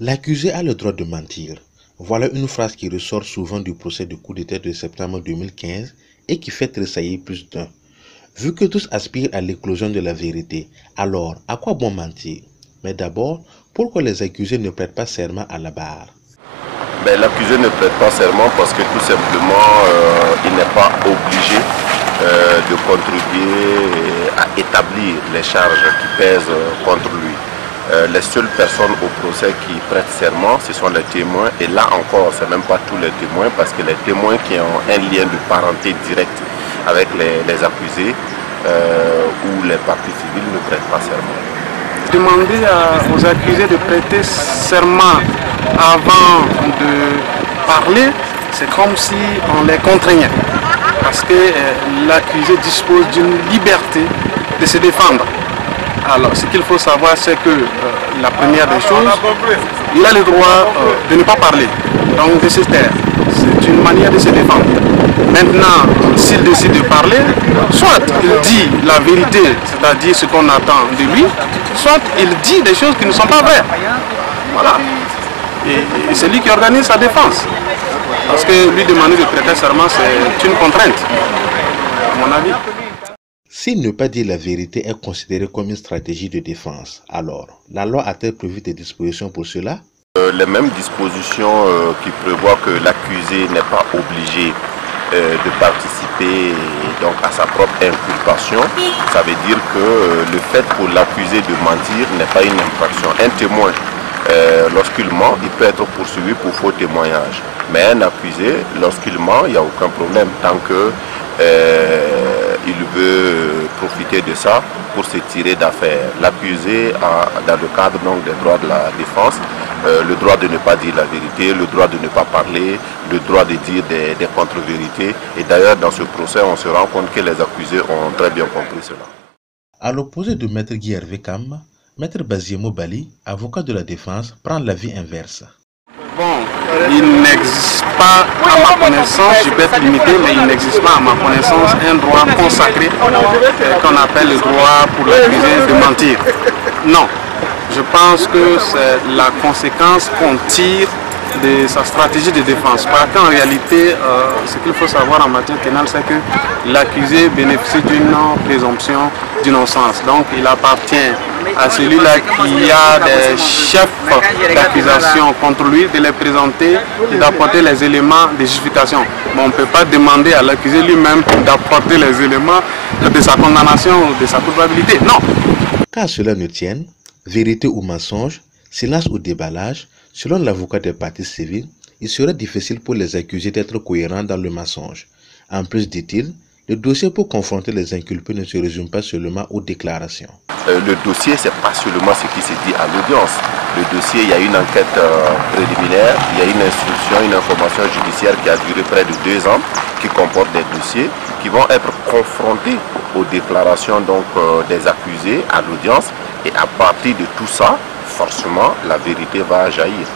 L'accusé a le droit de mentir. Voilà une phrase qui ressort souvent du procès du coup d'État de septembre 2015 et qui fait tressaillir plus d'un. Vu que tous aspirent à l'éclosion de la vérité, alors à quoi bon mentir? Mais d'abord, pourquoi les accusés ne prêtent pas serment à la barre? L'accusé ne prête pas serment parce que tout simplement il n'est pas obligé de contribuer à établir les charges qui pèsent contre lui. Les seules personnes au procès qui prêtent serment, ce sont les témoins. Et là encore, ce n'est même pas tous les témoins parce que les témoins qui ont un lien de parenté direct avec les accusés ou les parties civiles ne prêtent pas serment. Demander aux accusés de prêter serment avant de parler, c'est comme si on les contraignait. Parce que l'accusé dispose d'une liberté de se défendre. Alors, ce qu'il faut savoir, c'est que la première des choses, il a le droit de ne pas parler, donc de se taire. C'est une manière de se défendre. Maintenant, s'il décide de parler, soit il dit la vérité, c'est-à-dire ce qu'on attend de lui, soit il dit des choses qui ne sont pas vraies. Voilà. Et c'est lui qui organise sa défense. Parce que lui demander de prêter serment, c'est une contrainte, à mon avis. Si ne pas dire la vérité est considéré comme une stratégie de défense, alors la loi a-t-elle prévu des dispositions pour cela? Les mêmes dispositions qui prévoient que l'accusé n'est pas obligé de participer donc à sa propre inculpation, ça veut dire que le fait pour l'accusé de mentir n'est pas une infraction. Un témoin, lorsqu'il ment, il peut être poursuivi pour faux témoignage. Mais un accusé, lorsqu'il ment, il n'y a aucun problème tant que il veut profiter de ça pour se tirer d'affaire. L'accusé a, dans le cadre donc, des droits de la défense, le droit de ne pas dire la vérité, le droit de ne pas parler, le droit de dire des contre-vérités. Et d'ailleurs, dans ce procès, on se rend compte que les accusés ont très bien compris cela. À l'opposé de Maître Guy Hervé Kam, Maître Baziemo Bali, avocat de la défense, prend l'avis inverse. Bon, il n'existe pas, à ma connaissance, je peux être limité, mais il n'existe pas, à ma connaissance, un droit consacré qu'on appelle le droit pour l'accusé de mentir. Non, je pense que c'est la conséquence qu'on tire de sa stratégie de défense. Parce qu'en réalité, ce qu'il faut savoir en matière pénale, c'est que l'accusé bénéficie d'une présomption d'innocence. Donc, il appartient à celui-là qui a des chefs d'accusation contre lui de les présenter et d'apporter les éléments de justification. Mais on ne peut pas demander à l'accusé lui-même d'apporter les éléments de sa condamnation ou de sa culpabilité. Non. Car cela ne tienne, vérité ou mensonge, silence ou déballage, selon l'avocat des parties civiles, il serait difficile pour les accusés d'être cohérents dans le mensonge. En plus, dit-il, le dossier pour confronter les inculpés ne se résume pas seulement aux déclarations. Le dossier, ce n'est pas seulement ce qui se dit à l'audience. Le dossier, il y a une enquête préliminaire, il y a une instruction, une information judiciaire qui a duré près de 2 ans, qui comporte des dossiers qui vont être confrontés aux déclarations donc, des accusés à l'audience. Et à partir de tout ça, forcément, la vérité va jaillir.